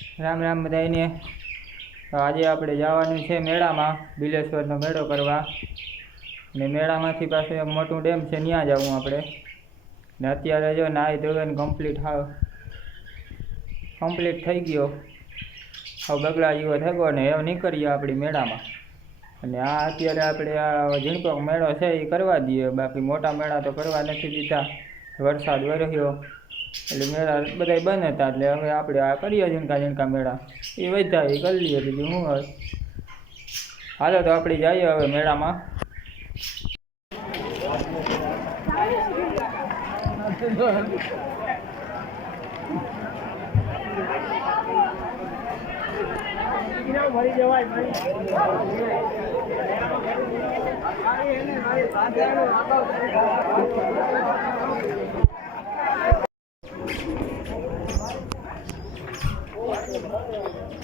રામ રામ બધાને। આજે આપણે જવાનું છે મેળામાં, બિલેશ્વરનો મેળો કરવા। ને મેળામાંથી પાછું એક મોટું ડેમ છે, ત્યાં જવું આપણે। ને અત્યારે જો નાહી ધોઈને કમ્પ્લીટ થઈ ગયો, હવે બગલા જેવો થયો ને હવે નીકળીએ આપણી મેળામાં। અને આ અત્યારે આપણે આ ઝીણકો મેળો છે એ કરવા દઈએ, બાકી મોટા મેળા તો કરવા નથી દીધા, વરસાદ વરસ્યો એટલે મેળા બધા બંધ હતા। એટલે હવે આપણે આ કરીએ ઝીણકા ઝીણકા મેળા, એ વધ્યા એ કરી લઈએ, બીજું શું હોય। હાલો તો આપણે જઈએ હવે મેળામાં।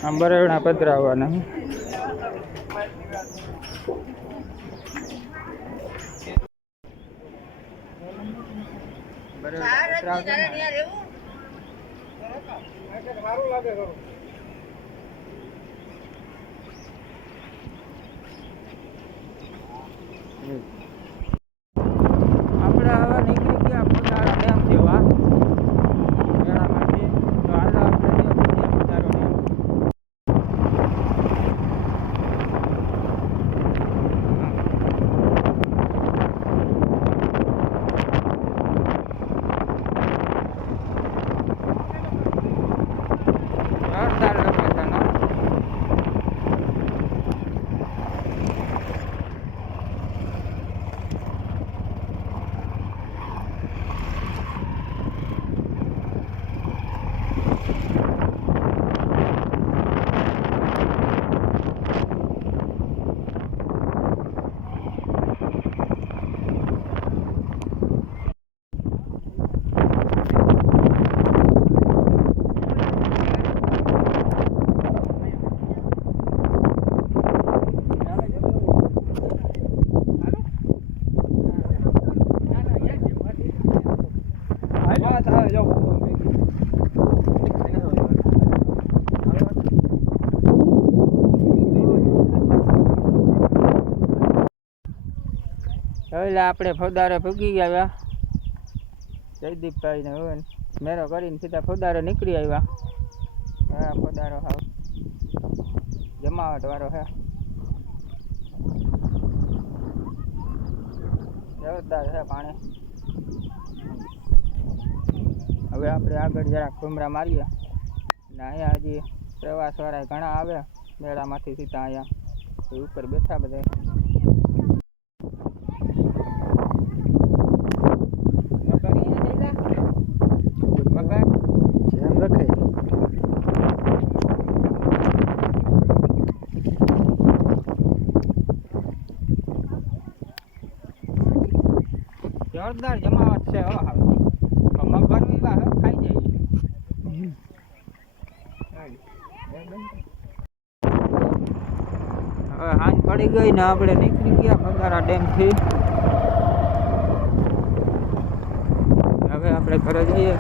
આમ બરેવડા પધરાવવાના આપણે હવે નીકળી ગયા પોતાના ડેમ જેવા મેળામાંથી। તો હાલો આપણે પોતાનો ડેમ એટલે આપણે ફૌદારે ભૂગી ગયા, જયદીપભાઈને હોય મેરો કરીને સીધા ફૌદારે નીકળી આવ્યા। હા, ફૌદારો હાવ જમાવટ વાળો છે, જોરદાર છે પાણી। હવે આપણે આગળ જરાક ઘૂમરા મારીએ ને અહીંયા હજી પ્રવાસ વાળા ઘણા આવે મેળામાંથી સીધા અહીંયા ઉપર બેઠા બધા। જોરદાર જમાવટ છે, હો હવે મગર વિવાહ ખાઈ જાય। હવે હાંજ પડી ગઈ ને આપણે નીકળી ગયા ફગારા ડેમથી। હવે આપણે ઘરે જઈએ।